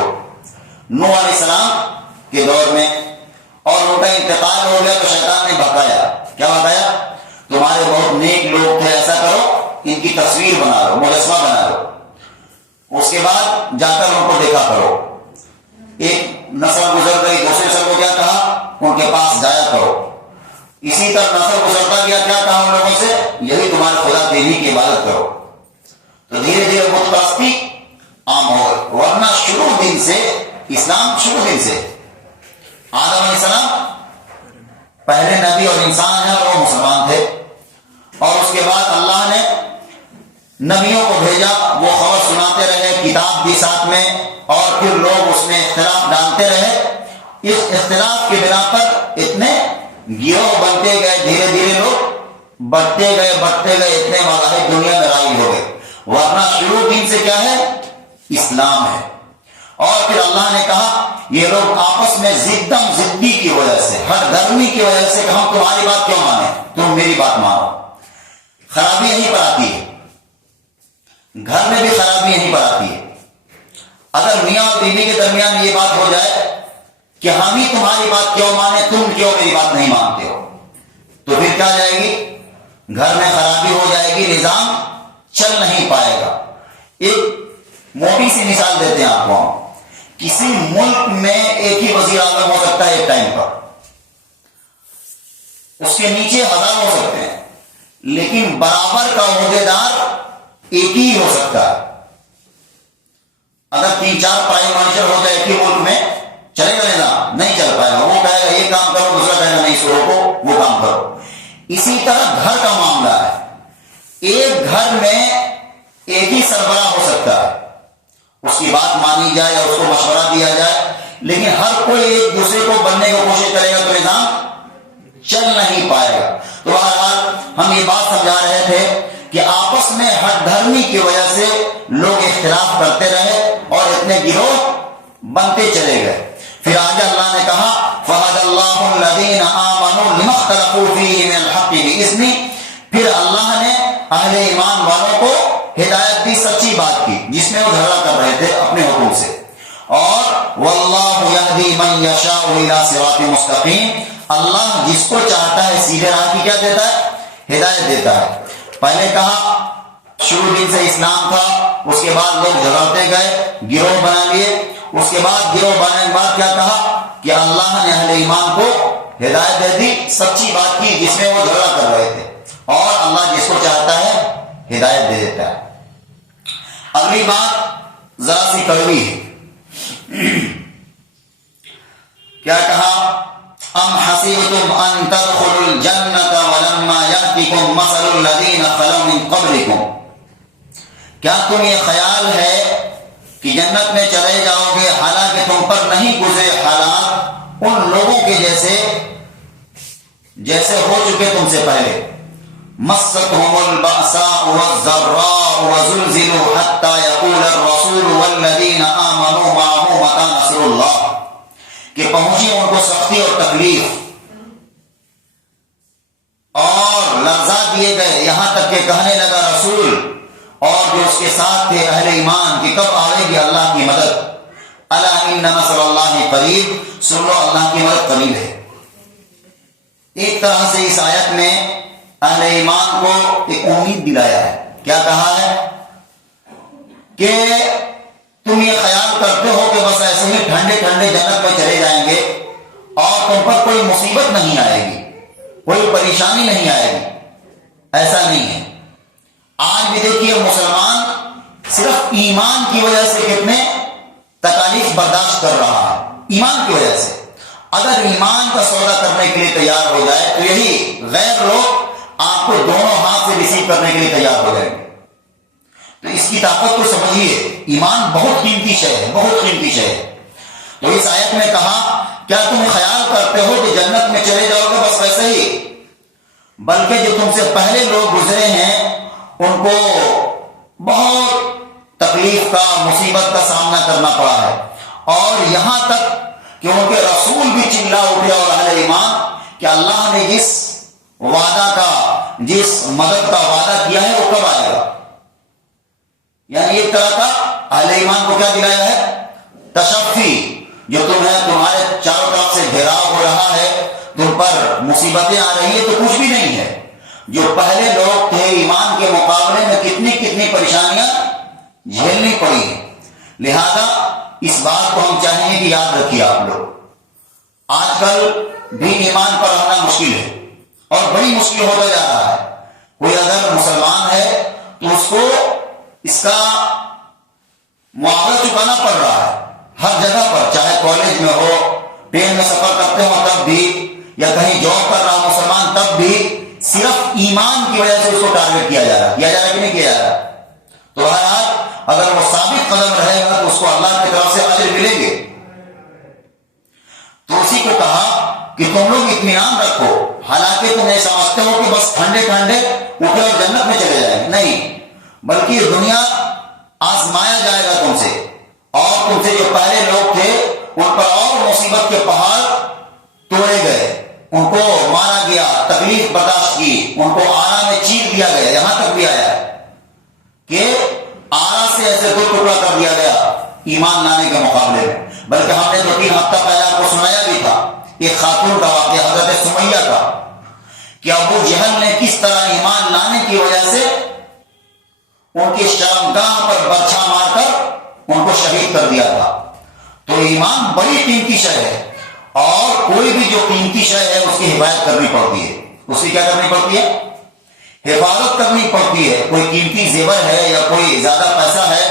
نوح علیہ السلام کے دور میں، اور ان کا انتقال ہو گیا تو شیطان نے بتایا. کیا بتایا؟ تمہارے بہت نیک لوگ تھے، ایسا کرو ان کی تصویر بنا لو، مجسمہ بنا لو، اس کے بعد جا کر ان کو دیکھا کرو. ایک نسل گزر گئی، دوسرے نسل کو کیا کہا؟ ان کے پاس جایا کرو. اسی طرح نسل گزرتا گیا، کیا کہا ان لوگوں سے؟ یہی تمہارے خدا دیوی کی عبادت کرو. تو دھیرے دھیرے بت پرستی عام ہو گئی. ورنہ شروع دن سے اسلام شروع دن سے. آدم علیہ السلام پہلے نبی اور انسان ہے، اور وہ مسلمان تھے. اور اس کے بعد اللہ نے نبیوں کو بھیجا، وہ خبر سناتے رہے، کتاب بھی ساتھ میں، اور پھر لوگ اس میں اختلاف ڈالتے رہے. اس اختلاف کی بنا پر اتنے گروہ بنتے گئے، دھیرے دھیرے لوگ بڑھتے گئے، اتنے مذاہب دنیا میں رائج ہو گئے. ورنہ شروع دن سے کیا ہے؟ اسلام ہے. اور پھر اللہ نے کہا یہ لوگ آپس میں ضدی کی وجہ سے، ہر گرمی کی وجہ سے کہ ہم تمہاری بات کیوں مانیں، تم میری بات مانو. خرابی یہیں پر آتی ہے، گھر میں بھی خرابی یہیں پر آتی ہے. اگر میاں اور بیوی کے درمیان یہ بات ہو جائے کہ ہم ہی تمہاری بات کیوں مانے، تم کیوں میری بات نہیں مانتے ہو، تو پھر کیا جائے گی؟ گھر میں خرابی ہو جائے گی، نظام چل نہیں پائے گا. ایک موٹی سی مثال دیتے ہیں آپ کو. کسی ملک میں ایک ہی وزیر اعظم ہو سکتا ہے ایک ٹائم پر، اس کے نیچے 1000 ہو سکتے ہیں. لیکن برابر کا عہدیدار ایک ہی ہو سکتا ہے. اگر 3-4 پرائم منسٹر ہوتا ہے ایک ہی ملک میں, چلے گا نظام؟ نہیں چل پائے گا. وہ کہے گا یہ کام کرو, دوسرا کہے گا نہیں سو روکو وہ کام کرو. اسی طرح گھر کا معاملہ ہے. ایک گھر میں ایک ہی سربراہ ہو سکتا ہے, اس کی بات مانی جائے یا اس کو مشورہ دیا جائے, لیکن ہر کوئی ایک دوسرے کو بننے کی کوشش کرے گا تو نظام چل نہیں پائے گا. تو بہرحال ہم یہ بات سمجھا رہے تھے کہ آپس میں ہر دھرمی کی وجہ سے لوگ اختلاف کرتے رہے اور اتنے گروہ بنتے چلے گئے. پھر آگے اللہ نے کہا فَهَدَى اللَّهُ الَّذِينَ آمَنُوا لِمَا اخْتَلَفُوا فِيهِ مِنَ الْحَقِّ بِإِذْنِهِ. پھر اللہ نے اہل ایمان والوں کو ہدایت دی سچی بات کی جس میں وہ جھگڑا کر رہے تھے اپنے حکم سے. اور وَاللَّهُ يَهْدِي مَن يَشَاءُ إِلَى صِرَاطٍ مُسْتَقِيمٍ. اللہ جس کو چاہتا ہے سیدھے راہ کی کیا دیتا ہے؟ ہدایت دیتا ہے. پہلے کہا شروع دن سے اسلام تھا, اس کے بعد لوگ جھگڑتے گئے, گروہ بنا لیے. اس کے بعد گروہ بنانے کے بعد کیا کہا کہ اللہ نے اہل ایمان کو ہدایت دے دی, سچی بات کی جس میں وہ جھگڑا کر رہے تھے, اور اللہ جس کو چاہتا ہے ہدایت دے دیتا ہے. اگلی بات ذرا سی کڑوی ہے. کیا کہا ام حسبتم ان تدخلوا الجنة ولما يأتكم مثل الذين خلوا من قبلكم. کیا تم یہ خیال ہے کہ جنت میں چلے جاؤ گے حالانکہ تم پر نہیں گزرے حالات ان لوگوں کے جیسے ہو چکے تم سے پہلے. مستهم البأساء والضراء وزلزلوا حتى يقول الرسول والذين آمنوا معه متى نصر الله. کہ پہنچی ان کو سختی اور تکلیف اور لرزا دیے گئے, یہاں تک کہ کہنے لگا رسول اور جو اس کے ساتھ تھے اہل ایمان کہ کب آئے گی اللہ کی مدد. الا ان نصر اللہ قریب, سن لو اللہ کی مدد قریب ہے. ایک طرح سے اس آیت میں اہل ایمان کو ایک امید دلایا ہے. کیا کہا ہے کہ تم یہ خیال کرتے ہو کہ بس ایسے ہی ٹھنڈے ٹھنڈے جنت میں چلے جائیں گے اور تم پر کوئی مصیبت نہیں آئے گی, کوئی پریشانی نہیں آئے گی. ایسا نہیں ہے. آج بھی دیکھیے مسلمان صرف ایمان کی وجہ سے کتنے تکالیف برداشت کر رہا ہے. ایمان کی وجہ سے اگر ایمان کا سودا کرنے کے لیے تیار ہو جائے تو یہی غیر لوگ آپ کو دونوں ہاتھ سے ریسیو کرنے کے لیے تیار ہو جائیں گے. تو اس کی طاقت کو سمجھیے. ایمان بہت قیمتی شے ہے, بہت قیمتی شے ہے. تو اس آیت میں کہا کیا تم خیال کرتے ہو کہ جنت میں چلے جاؤ گے بس ویسے ہی, بلکہ جو تم سے پہلے لوگ گزرے ہیں ان کو بہت تکلیف کا, مصیبت کا سامنا کرنا پڑا ہے. اور یہاں تک کہ ان کے رسول بھی چلا اٹھے اور اہل ایمان کہ اللہ نے جس وعدہ کا, جس مدد کا وعدہ کیا ہے وہ کب آئے گا. یعنی ایک طرح کا اہل ایمان کو کیا دلایا ہے؟ تشفی. جو تمہارے چاروں طرف سے گھیراؤ ہو رہا ہے, تم پر مصیبتیں آ رہی ہیں تو کچھ بھی نہیں ہے. جو پہلے لوگ تھے ایمان کے مقابلے میں کتنی کتنی پریشانیاں جھیلنی پڑی ہیں. لہذا اس بات کو ہم چاہیں گے کہ یاد رکھیے آپ لوگ. آج کل بھی ایمان پر رہنا مشکل ہے اور بڑی مشکل ہوتا جا رہا ہے. کوئی اگر مسلمان ہے تو اس کو اس کا معاوضہ چکانا پڑ رہا ہے ہر جگہ پر, چاہے کالج میں ہو, ٹرین میں سفر کرتے ہو تب بھی, یا کہیں جاب کر رہا مسلمان تب بھی, صرف ایمان کی وجہ سے اس کو ٹارگیٹ کیا جا رہا ہے کہ نہیں کیا جا رہا. تو بہرحال اگر وہ ثابت قدم رہے گا تو اس کو اللہ کی طرف سے اجر ملیں گے. تو اسی کو کہا کہ تم لوگ اطمینان رکھو, حالانکہ تم یہ سمجھتے ہو کہ بس ٹھنڈے ٹھنڈے اٹھے اور جنت میں چلے جائیں. نہیں, بلکہ دنیا آزمایا جائے گا تم سے, اور تم سے جو پہلے لوگ تھے ان پر اور مصیبت کے پہاڑ توڑے گئے, ان کو مارا گیا, تکلیف برداشت کی, ان کو آرا میں چیر دیا گیا. یہاں تک بھی آیا کہ آرا سے ایسے دو ٹکڑا کر دیا گیا ایمان لانے کے مقابلے میں. بلکہ ہم نے 2-3 ہفتہ پہلے آپ کو سنایا بھی تھا ایک خاتون کا واقعہ حضرت سمیہ کا, کہ ابو جہل نے کس طرح ایمان لانے کی وجہ سے ان کی شرمگاہ پر برچھا مار کر ان کو شہید کر دیا تھا. تو ایمان بڑی قیمتی شے ہے, اور کوئی بھی جو قیمتی شے ہے اس کی حفاظت کرنی پڑتی ہے. اس کی کیا کرنی پڑتی ہے؟ حفاظت کرنی پڑتی ہے. کوئی قیمتی زیور ہے یا کوئی زیادہ پیسہ ہے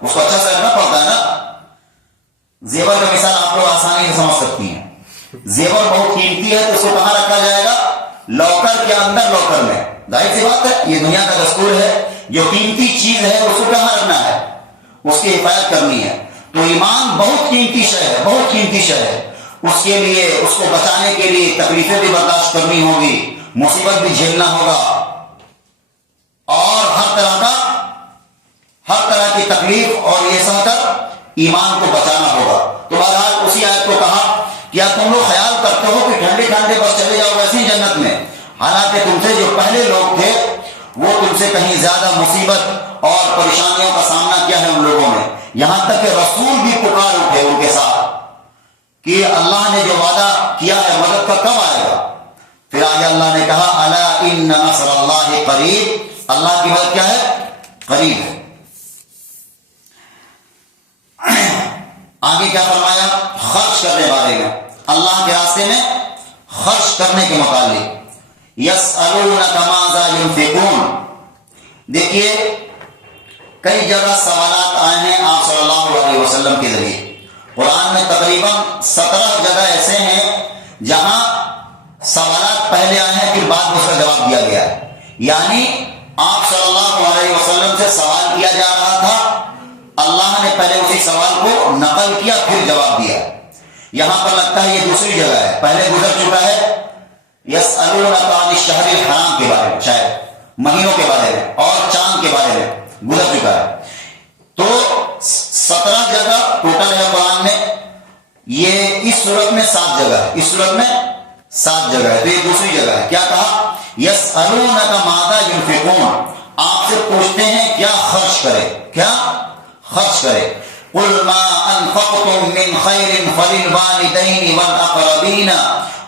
اس کو اچھا سے رکھنا پڑتا ہے نا. زیور کا مثال آپ لوگ آسانی سے سمجھ سکتی ہیں. زیور بہت قیمتی ہے تو اس کو کہاں رکھا جائے گا؟ لاکر کے اندر، لاکر میں. ظاہر سی بات ہے، یہ دنیا کا دستور ہے. جو قیمتی چیز ہے اس کو کہاں رکھنا ہے؟ اس کی حفاظت کرنی ہے. تو ایمان بہت قیمتی شے ہے، بہت قیمتی شے ہے. اس کے لیے، اس کو بچانے کے لیے تکلیفیں بھی برداشت کرنی ہوگی، مصیبت بھی جھیلنا ہوگا، اور ہر طرح کی تکلیف اور یہ سہ کر ایمان کو بچانا ہوگا. تو بہرحال اسی آیت کو کہا کیا تم لوگ خیال کرتے ہو کہ ٹھنڈے ٹھنڈے بس چلے جاؤ ویسی جنت میں، حالانکہ تم سے جو پہلے لوگ تھے وہ تم سے کہیں زیادہ مصیبت اور پریشانیوں کا سامنا کیا ہے ان لوگوں نے. یہاں تک کہ رسول بھی پکار اٹھے ان کے ساتھ کہ اللہ نے جو وعدہ کیا ہے مدد کا کب آئے گا. پھر آگے اللہ نے کہا الا ان نصر اللہ قریب، اللہ کی مدد کیا ہے؟ قریب ہے. آگے کیا فرمایا؟ خرچ کرنے بارے میں، اللہ کے راستے میں خرچ کرنے کے متعلق. یسألونک ماذا ينفقون. دیکھیے کئی جگہ سوالات آئے ہیں آپ صلی اللہ علیہ وسلم کے ذریعے. قرآن میں تقریباً 17 جگہ ایسے ہیں جہاں سوالات پہلے آئے ہیں پھر بعد میں اس کا جواب دیا گیا ہے. یعنی آپ صلی اللہ علیہ وسلم سے سوال کیا جا رہا تھا، اللہ نے پہلے اسی سوال کو نقل کیا پھر جواب دیا. یہاں پر لگتا ہے یہ دوسری جگہ ہے، پہلے گزر چکا ہے یسألونک عن الشہر الحرام کے بارے میں، شاید مہینوں کے بارے میں اور چاند کے بارے میں گزر چکا ہے. تو 17 جگہ ٹوٹل ہے قرآن میں. یہ اس صورت میں 7 جگہ ہے، اس صورت میں 7 جگہ ہے. تو یہ دوسری جگہ ہے. کیا کہا؟ یسألونک ماذا ينفقون، آپ سے پوچھتے ہیں کیا خرچ کرے، کیا خرچ کرے. قل ما انفقتم من خیر فللوالدین والاقربین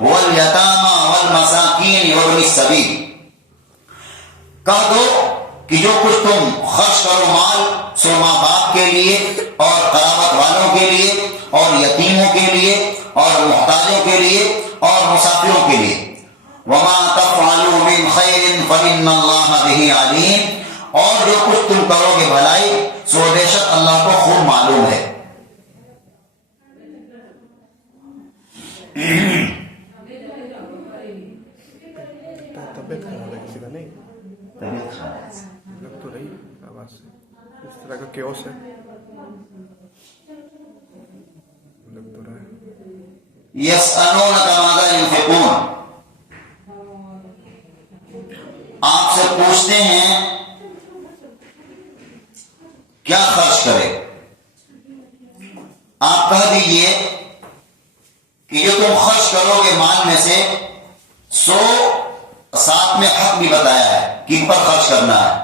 والیتامى والمساکین وابن السبیل. کہہ دو کہ جو کچھ تم خرچ کرو مال سو ماں باپ کے لیے اور قرابت والوں کے لیے اور یتیموں کے لیے اور محتاجوں کے لیے اور مسافروں کے لیے. وما تفعلوا من خیر فإن اللہ بہ علیم، اور جو کچھ تم کرو گے بھلائی سو بے شک اللہ کو خوب معلوم ہے. طبیعت خراب ہے کسی کا؟ نہیں، لگ تو رہی آواز سے اس طرح کا کیوس ہے، لگ تو رہا ہے. یسألونک ماذا ينفقون، آپ سے پوچھتے ہیں کیا خرچ کرے. آپ کہہ دیجئے کہ جو تم خرچ کرو گے مال میں سے سو ساتھ میں حق بھی بتایا ہے کن پر خرچ کرنا ہے.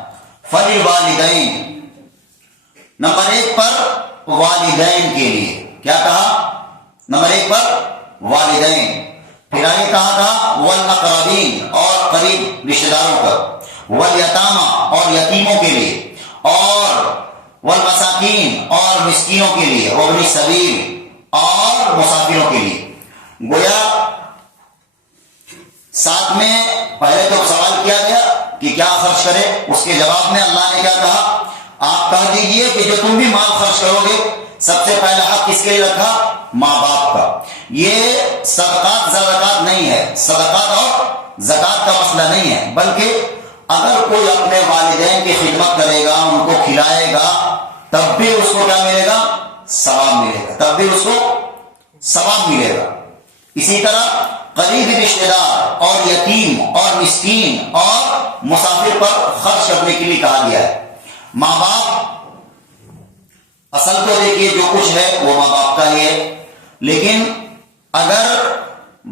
فللوالدین، نمبر 1 پر والدین کے لیے. کیا کہا؟ نمبر 1 پر والدین. پھر آگے کہا والاقربین، اور قریب رشتہ داروں کا. والیتامى، اور یتیموں کے لیے. اور والمساکین، اور مسکینوں کے لیے. وابن السبیل، اور مسافروں کے لیے. گویا ساتھ میں پہلے تو سوال کیا گیا کہ کیا خرچ کرے، اس کے جواب میں اللہ نے کیا کہا؟ آپ کہہ دیجئے کہ جو تم بھی مال خرچ کرو گے سب سے پہلا حق کس کے لیے رکھا؟ ماں باپ کا. یہ صدقات زکات نہیں ہے، صدقات اور زکات کا مسئلہ نہیں ہے، بلکہ اگر کوئی اپنے والدین کی خدمت کرے گا، ان کو کھلائے گا، تب بھی اس کو کیا ملے گا؟ ثواب ملے گا. تب بھی اس کو ثواب ملے گا. اسی طرح قریبی رشتہ دار اور یتیم اور مسکین اور مسافر پر خرچ کرنے کے لیے کہا گیا ہے. ماں باپ اصل تو دیکھیے جو کچھ ہے وہ ماں باپ کا ہی ہے، لیکن اگر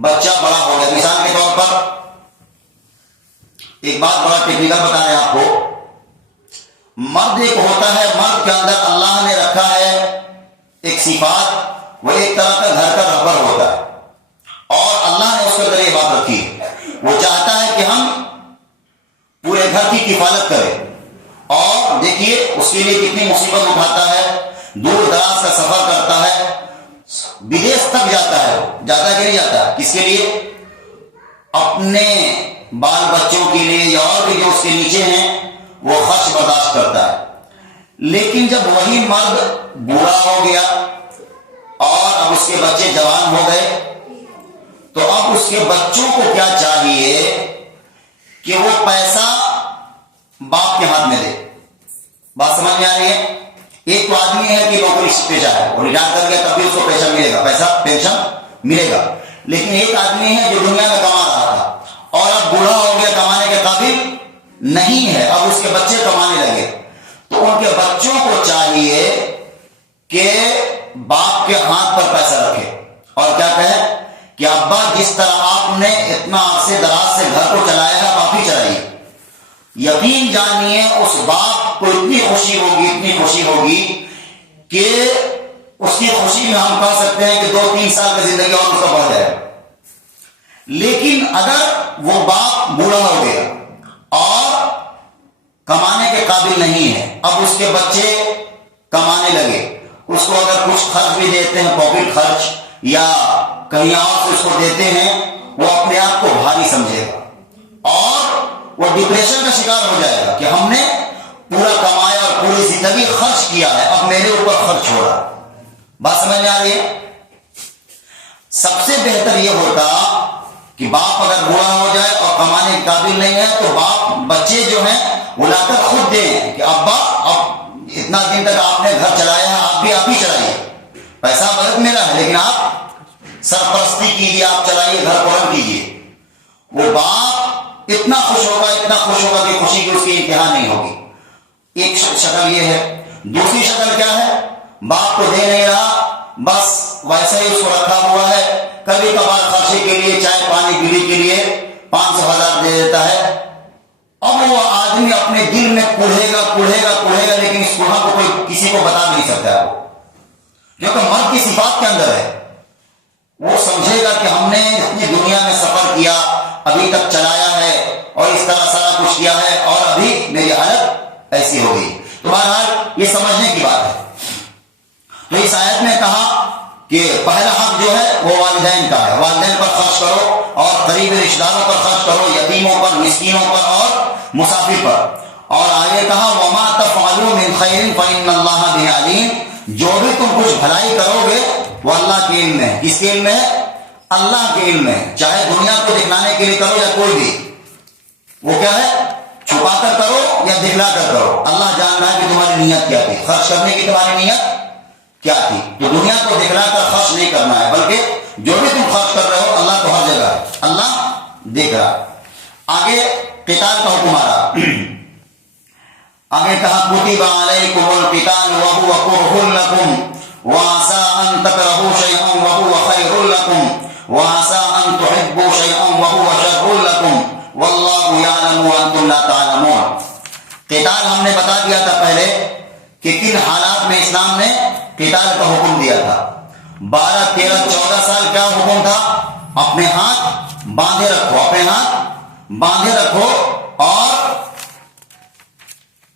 بچہ بڑا ہو گیا، مثال کے طور پر ایک بات بڑا ٹیکنیکل بتا رہے ہیں آپ کو. مرد ایک ہوتا ہے، مرد کے اندر اللہ نے رکھا ہے ایک صفات، وہ ایک طرح کا گھر کا رہبر ہوتا ہے، اور اللہ نے اس کے اندر یہ بات رکھی ہے، وہ چاہتا ہے کہ ہم پورے گھر کی کفالت کریں. اور دیکھیے اس کے لیے کتنی مصیبت اٹھاتا ہے، دور دراز کا سفر کرتا ہے، بدیش تک جاتا ہے. جاتا کہ نہیں جاتا؟ کس کے لیے؟ اپنے بال بچوں کے لیے یا اور بھی جو اس کے نیچے ہیں وہ خرچ برداشت کرتا ہے. لیکن جب وہی مرد بوڑھا ہو گیا اور اب اس کے بچے جوان ہو گئے تو اب اس کے بچوں کو کیا چاہیے کہ وہ پیسہ باپ کے ہاتھ میں دے. بات سمجھ میں آ رہی ہے؟ ایک تو آدمی ہے کہ نوکری پیشہ ہے، وہ ریٹائر کر گیا تب بھی اس کو پیسہ ملے گا، پیسہ پینشن ملے گا. لیکن ایک آدمی ہے جو دنیا میں کما رہا تھا اور اب بوڑھا ہو گیا، کمانے کے قابل نہیں ہے، اب اس کے بچے کمانے لگے. تو ان کے بچوں کو چاہیے کہ باپ کے ہاتھ پر پیسہ رکھے اور کیا کہے کہ ابا جس طرح آپ نے اتنا عرصے دراز سے گھر کو چلایا ہے آپ ہی چلائیے. یقین جانیے اس باپ کو اتنی خوشی ہوگی کہ اس کی خوشی میں ہم کہہ سکتے ہیں کہ 2-3 سال کی زندگی اور اس کا بڑھ جائے. لیکن اگر وہ باپ بوڑھا ہو گیا اور کمانے کے قابل نہیں ہے، اب اس کے بچے کمانے لگے، اس کو اگر کچھ خرچ بھی دیتے ہیں، پاکٹ خرچ یا کہیں اور اس کو دیتے ہیں، وہ اپنے آپ کو بھاری سمجھے گا اور وہ ڈپریشن کا شکار ہو جائے گا کہ ہم نے پورا کمایا اور پوری زندگی خرچ کیا ہے، اب میرے اوپر خرچ ہو رہا. بات سمجھ میں آ رہی ہے؟ سب سے بہتر یہ ہوتا کہ باپ اگر بوڑھا ہو جائے اور کمانے کے قابل نہیں ہے تو باپ بچے جو ہیں وہ لا کر خود دیں کہ ابا اب اتنا دن تک آپ نے گھر چلایا ہے، آپ ہی چلائیے، پیسہ بہت میرا ہے لیکن آپ سرپرستی کیجیے، آپ چلائیے، گھر کو رن کیجیے. وہ باپ اتنا خوش ہوگا کہ خوشی کی اس کی انتہا نہیں ہوگی. ایک شکل یہ ہے. دوسری شکل کیا ہے؟ باپ کو دے نہیں رہا، بس ویسے ہی اس کو رکھا ہوا ہے، کبھی کبھار خرچے کے لیے چائے پانی بیڑی کے لیے 500,000 دے دیتا ہے. اب وہ آدمی اپنے دل میں کوڑھے گا لیکن اس کوڑھا کو کوئی کسی کو بتا نہیں سکتا ہے، کیونکہ مرد کی صفات کے اندر ہے. وہ سمجھے گا کہ ہم نے اتنی دنیا میں سفر کیا، ابھی تک چلایا ہے اور اس طرح سارا کچھ کیا ہے اور ابھی میری حالت ایسی ہو گئی. تو بہرحال یہ سمجھنے کی بات ہے. تو اس آیت میں کہا کہ پہلا حق جو ہے وہ والدین کا ہے، والدین پر خرچ کرو اور قریبی رشتہ داروں پر خرچ کرو، یتیموں پر، مسکینوں پر اور مسافر پر. اور آگے کہا وما تفعلوا من خیر فإن اللہ بہ علیم، جو بھی تم کچھ بھلائی کرو گے وہ اللہ کے علم ہے. کس کے علم ہے؟ اللہ کے علم ہے. چاہے دنیا کو دکھلانے کے لیے کرو یا کوئی بھی، وہ کیا ہے؟ چھپا کر کرو یا دکھلا کر کرو، اللہ جان رہا ہے کہ تمہاری نیت کیا تھی، خرچ کرنے کی تمہاری نیت کیا تھی. تو دنیا کو دکھلا کر خرچ نہیں کرنا ہے، بلکہ جو بھی تم خرچ کر رہے ہو اللہ تو ہر جگہ ہے، اللہ دیکھ رہا. آگے قتال کا حکم آ رہا. آگے کہا کتب علیکم القتال وهو کرہ لکم وعسى ان تکرہوا شیئا وهو خیر لکم وعسى ان تحبوا شیئا وهو شر لکم واللہ یعلم وانتم لا تعلمون. قتال ہم نے بتا دیا تھا پہلے کہ کن حالات میں اسلام نے قتال کا حکم دیا تھا. 12, 13, 14 سال کیا حکم تھا؟ اپنے ہاتھ باندھے رکھو، اپنے ہاتھ باندھے رکھو اور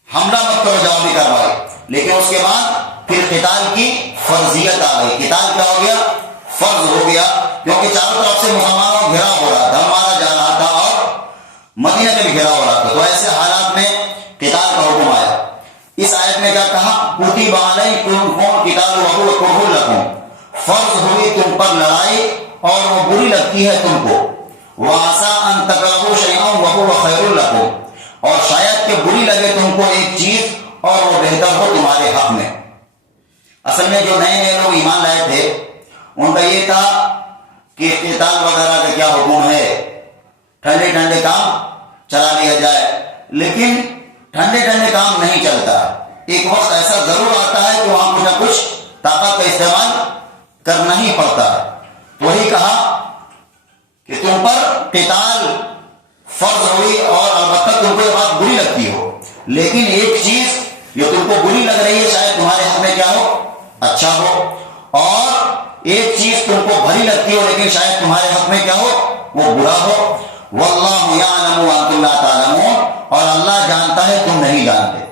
حملہ مت کرو، جوابی کارروائی. لیکن اس کے بعد پھر قتال کی فرضیت آ گئی. قتال کیا ہو گیا؟ فرض ہو گیا، کیونکہ چاروں طرف سے مسلمانوں کو گھیرا ہو رہا تھا، مارا جا رہا تھا اور مدینہ کا بھی گھیرا ہو رہا تھا. تو ایسے حالات میں قتال کا حکم آیا. اس آیت میں کیا کہا؟ کتب علیکم القتال وهو کرہ لکم، فرض ہوئی تم پر لڑائی اور وہ بری لگتی ہے تم کو. وعسى ان تکرہوا شیئا وهو خیر لکم، اور شاید کہ بری لگے تم کو ایک چیز اور وہ بہتر ہو تمہارے حق میں. اصل میں جو نئے لوگ ایمان لائے تھے ان کا یہ تھا کہ قتال وغیرہ کا کیا حکم ہے، ٹھنڈے کام چلا لیا جائے. لیکن ٹھنڈے کام نہیں چلتا. ایک وقت ایسا ضرور آتا ہے کہ وہاں کچھ نہ کچھ طاقت کا استعمال کرنا ہی پڑتا ہے. وہی کہا کہ تم پر قتال فرض ہوئی اور البتہ تم کو یہ بات بری لگتی ہو، لیکن ایک چیز جو تم کو بری لگ رہی ہے شاید تمہارے حق میں کیا ہو؟ اچھا ہو. اور ایک چیز تم کو بری لگتی ہو لیکن شاید تمہارے حق میں کیا ہو؟ وہ برا ہو. واللہ یعلم وانتم لا تعلمون، اور اللہ جانتا ہے تم نہیں جانتے.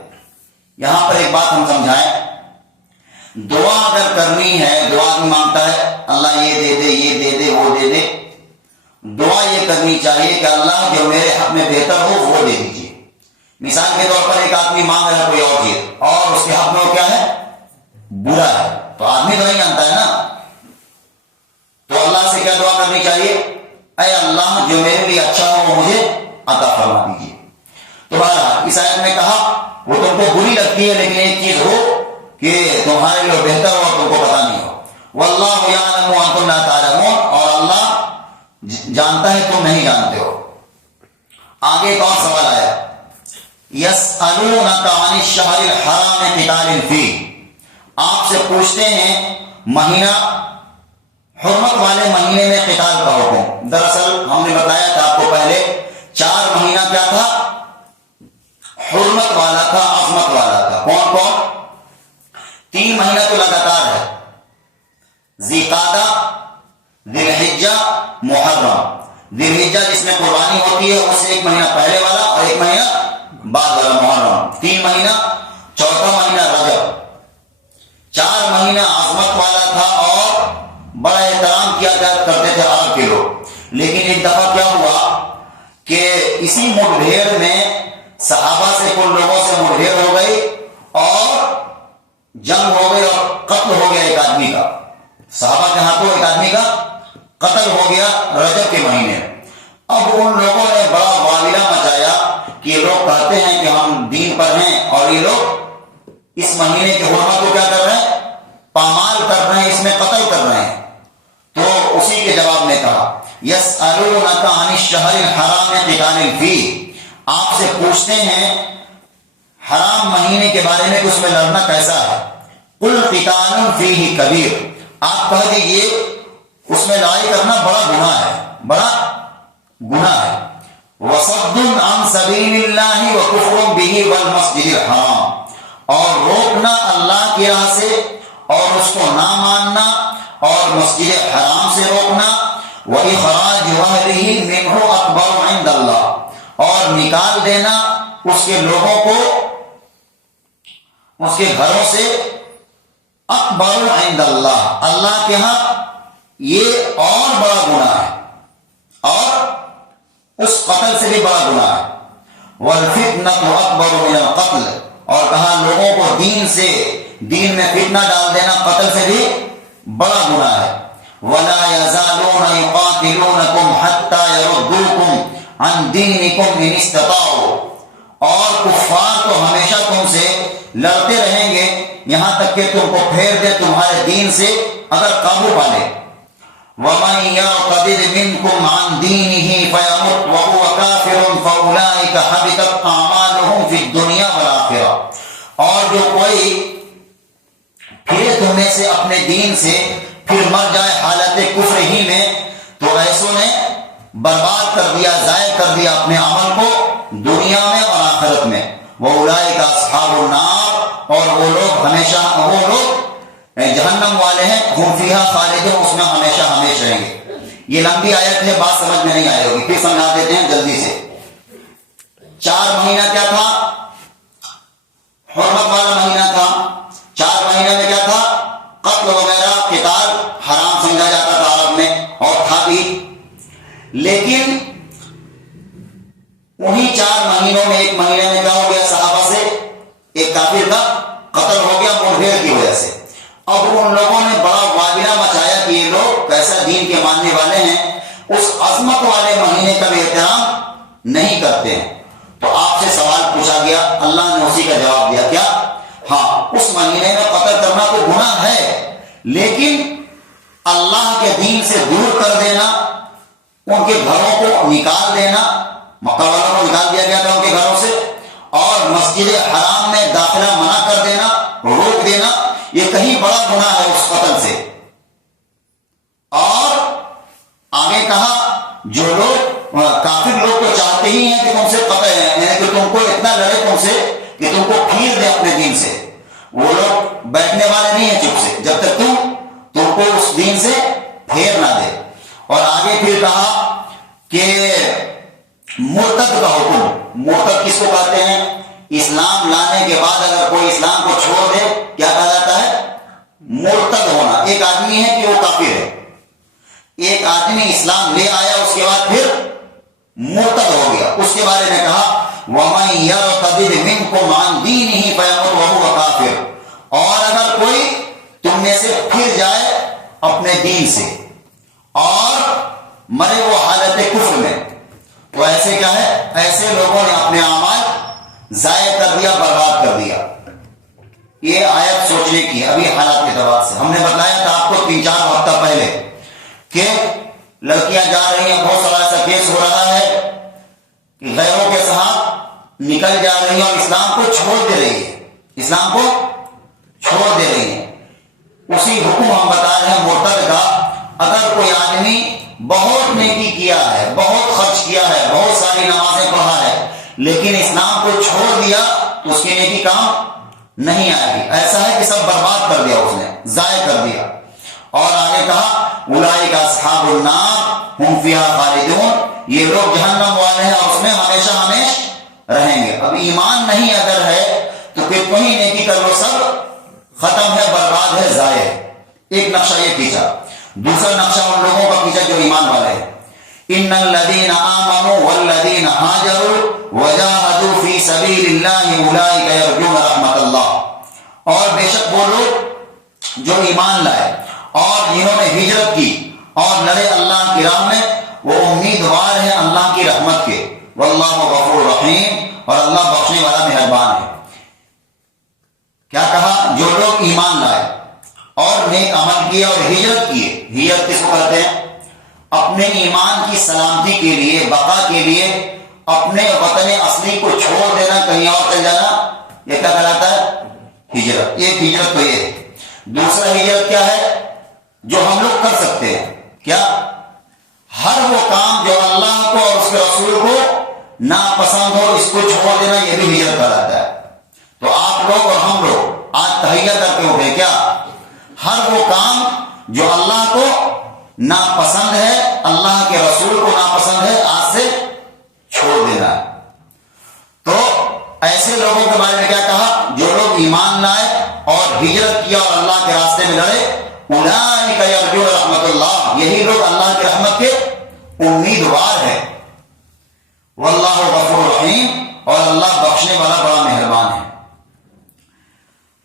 یہاں پر ایک بات ہم سمجھائیں، دعا اگر کرنی ہے، دعا بھی مانگتا ہے اللہ یہ دے دے، یہ دے دے، وہ دے دے. دعا یہ کرنی کرنی چاہیے کہ اللہ جو میرے حق میں بہتر ہو وہ دے دیجیے. مثال کے طور پر ایک آدمی مانگ رہا ہے کوئی اور چیز اور اس کے حق میں وہ کیا ہے؟ برا ہے. تو آدمی تو نہیں جانتا ہے نا. تو اللہ سے کیا دعا کرنی چاہیے؟ اے اللہ جو میرے لیے اچھا ہو وہ مجھے عطا فرما دیجیے. تو بہرحال اس آیت میں کہا وہ تم کو بری لگتی ہے لیکن ایک چیز ہو کہ تمہارے لیے بہتر ہو تم کو پتا نہیں ہو. واللہ یعلم وانتم لا تعلمون، اور اللہ جانتا ہے تم نہیں جانتے ہو. آگے ایک اور سوال آیا، یسألونک عن الشہر الحرام قتال فیہ، آپ سے پوچھتے ہیں مہینہ حرمت والے مہینے میں قتال کا حکم. دراصل ہم نے بتایا تھا آپ کو پہلے 4 مہینہ کیا تھا؟ حرمت والا تھا، عظمت والا تھا. کون کون؟ 3 مہینہ تو لگاتار ہے، ذی قعدہ، ذی الحجہ، محرم. ذی الحجہ جس میں قربانی ہوتی ہے اس سے 1 مہینہ پہلے والا اور 1 مہینہ بعد والا محرم. 3 مہینہ، چوتھا مہینہ رجب. 4 مہینہ عظمت والا تھا اور بڑا احترام کیا کرتے تھے عرب کے لوگ. لیکن ایک دفعہ کیا ہوا کہ اسی مٹبھیڑ میں صحابہ سے کچھ لوگوں سے مٹبھیڑ ہو گئی اور جنگ ہو گئی اور قتل ہو گیا ایک آدمی کا. صحابہ کے ہاتھوں ایک آدمی کا قتل ہو گیا رجب کے مہینے. اب ان لوگوں نے بڑا واویلا مچایا کہ یہ لوگ کہتے ہیں کہ ہم دین پر ہیں اور یہ لوگ اس مہینے کی حرمت کو کیا کر رہے ہیں؟ پامال کر رہے ہیں، اس میں قتل کر رہے ہیں. تو اسی کے جواب میں کہا یسألونک عن الشہر الحرام قتال فیہ، آپ سے پوچھتے ہیں حرام مہینے کے بارے میں کہ اس میں لڑنا کیسا ہے. قل قتال فیہ کبیر، آپ کہہ دیجئے اس میں لڑائی کرنا بڑا گناہ ہے، بڑا گناہ ہے. وصد عن سبیل اللہ وکفر بہ والمسجد الحرام، اور روکنا اللہ کی راہ سے اور اس کو نہ ماننا اور مسجد حرام سے روکنا. وإخراج أهله منه أكبر عند اللہ، اور نکال دینا اس کے لوگوں کو اس کے گھروں سے اکبر عند اللہ، اللہ کے ہاں یہ اور بڑا گناہ ہے اور اس قتل سے بھی بڑا گناہ ہے. والفتنة أكبر من القتل، اور کہا لوگوں کو دین میں فتنہ ڈال دینا قتل سے بھی بڑا گناہ ہے. ولا يزالون يقاتلونكم حتى يردوكم عن دينكم ان استطاعوا، اور کفار تو ہمیشہ تم سے لڑتے رہیں گے یہاں تک کہ تم کو پھیر دے تمہارے دین سے اگر قابو پا لے. ومن يرتد منكم عن دينه فيمت وهو كافر فاولئك حبطت اعمالهم في الدنيا والآخرة، اور جو کوئی پھر تمہیں سے اپنے دین سے پھر مر جائے حالت کفر ہی میں تو ایسوں نے برباد کر دیا، ضائع کر دیا اپنے عمل کو دنیا میں اور آخرت میں. وَأُولَٰئِكَ أَصْحَابُ النَّارِ، اور وہ لوگ جہنم والے ہیں. ہم فیہا خالدون، اس میں ہمیشہ ہمیشہ رہیں گے. یہ لمبی آیت ہے، بات سمجھ میں نہیں آئی ہوگی، پھر سمجھا دیتے ہیں جلدی سے. 4 مہینہ کیا تھا؟ حرمت والا مہینہ تھا. 4 مہینے میں کیا تھا؟ قتل وغیرہ قتال حرام سمجھا جاتا تھا عرب میں اور تھا بھی. لیکن انہی 4 مہینوں میں 1 مہینے میں کیا ہو گیا؟ صحابہ سے ایک کافر کا قتل ہو گیا مٹبھیڑ کی وجہ سے. اب ان لوگوں نے بڑا واویلا مچایا کہ یہ لوگ کیسا دین کے ماننے والے ہیں، اس عظمت والے مہینے کا بھی احترام نہیں کرتے ہیں. تو آپ سے سوال پوچھا گیا، اللہ نے اسی کا جواب دیا. کیا؟ ہاں، اس مہینے میں قتل کرنا تو گناہ ہے، لیکن اللہ کے دین سے دور کر دینا، ان کے گھروں کو نکال دینا، مکہ والوں کو نکال دیا گیا تھا ان کے گھروں سے، اور مسجد حرام میں داخلہ منع کر دینا، روک دینا، یہ کہیں بڑا گناہ ہے اس قتل سے. اور آگے کہا جو لوگ کافر لوگ تو چاہتے ہی ہیں کہ تم سے قتل ہے، یعنی کہ تم کو اتنا لڑے تم سے کہ تم کو پھیر دے اپنے دین سے. وہ لوگ بیٹھنے والے نہیں ہیں چپ سے جب تک تم کو اس دین سے پھیر نہ دے. اور آگے پھر کہا کہ مرتد کا حکم. مرتد کس کو کہتے ہیں؟ اسلام لانے کے بعد اگر کوئی اسلام کو چھوڑ دے کیا کہا جاتا ہے؟ مرتد ہونا. ایک آدمی ہے کہ وہ کافر ہے، ایک آدمی اسلام لے آیا اس کے بعد پھر مرتد ہو گیا. اس کے بارے میں کہا وَمَن يَرْتَدِدْ مِنكُمْ عَنْ دِينِهِ فَيَمُتْ وَهُوَ کافر. اور اگر کوئی تم میں سے پھر جائے اپنے دین سے اور مرے وہ حالت کفر میں، تو ایسے کیا ہے؟ ایسے لوگوں نے اپنے اعمال ضائع کر دیا، برباد کر دیا. یہ آیت سوچنے کی ابھی حالات کے اعتبار سے. ہم نے بتایا تھا آپ کو 3-4 ہفتہ پہلے کہ لڑکیاں جا رہی ہیں، بہت سارا ایسا کیس ہو رہا ہے کہ غیروں کے ساتھ نکل جا رہی ہیں اور اسلام کو چھوڑ دے رہی ہے، اسلام کو چھوڑ دے رہی ہیں. اسی حکم ہم بتا رہے ہیں مرتد کا. اگر کوئی آدمی بہت نیکی کیا ہے، بہت خرچ کیا ہے، بہت ساری نمازیں پڑھا ہے، لیکن اسلام کو چھوڑ دیا تو اس کی نیکی کام نہیں آئے گی. ایسا ہے کہ سب برباد کر دیا، اس نے ضائع کر دیا. اور آگے کہا اولئک اصحاب النار ہم فیہا خالدون. یہ لوگ جہنم والے ہیں اور اس میں ہمیشہ ہمیش رہیں گے. اب ایمان نہیں اگر ہے تو پھر کوئی نیکی کر لو سب ختم ہے، برباد ہے، ضائع ہے. ایک نقشہ یہ کھینچا. دوسرا نقشہ ان لوگوں کا کھینچا جو ایمان والے ہیں. ان الذین آمنوا والذین ہاجروا وجاہدوا فی سبیل اللہ اولئک یرجون رحمت اللہ. اور بے شک وہ لوگ جو ایمان لائے اور جنہوں نے ہجرت کی اور لڑے اللہ کی راہ میں، وہ امیدوار ہیں اللہ کی رحمت کے. واللہ غفور رحیم. اور اللہ بخشنے والا مہربان ہے. کیا کہا؟ جو لوگ ایمان لائے اور نیک عمل کیے اور ہجرت کیے. ہجرت کس کو کہتے ہیں؟ اپنے ایمان کی سلامتی کے لیے، بقا کے لیے اپنے وطن اصلی کو چھوڑ دینا، کہیں اور چل جانا، یہ کیا کہلاتا ہے؟ ہجرت. ایک ہجرت تو یہ ہے. دوسرا ہجرت کیا ہے جو ہم لوگ کر سکتے ہیں؟ کیا؟ ہر وہ کام جو اللہ کو اور اس کے رسول کو ناپسند ہو اس کو چھوڑ دینا، یہ بھی ہجرت کہلاتا ہے. تو آپ لوگ اور ہم لوگ آج تہیہ کرتے ہو گے کیا؟ ہر وہ کام جو اللہ کو ناپسند ہے، اللہ کے رسول کو ناپسند ہے، آج سے چھوڑ دینا. تو ایسے لوگوں کے بارے میں کیا کہا؟ جو لوگ ایمان لائے اور ہجرت کیا اور اللہ کے راستے میں لڑے، اولئک یرجون رحمت اللہ. یہی لوگ اللہ کی رحمت کے امیدوار ہیں. واللہ غفور رحیم. اور اللہ بخشنے والا بڑا مہربان ہے.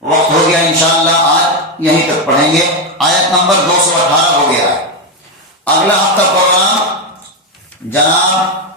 وقت ہو گیا، انشاءاللہ آج یہیں تک پڑھیں گے. آیت نمبر 218 ہو گیا ہے. اگلا ہفتہ پروگرام جناب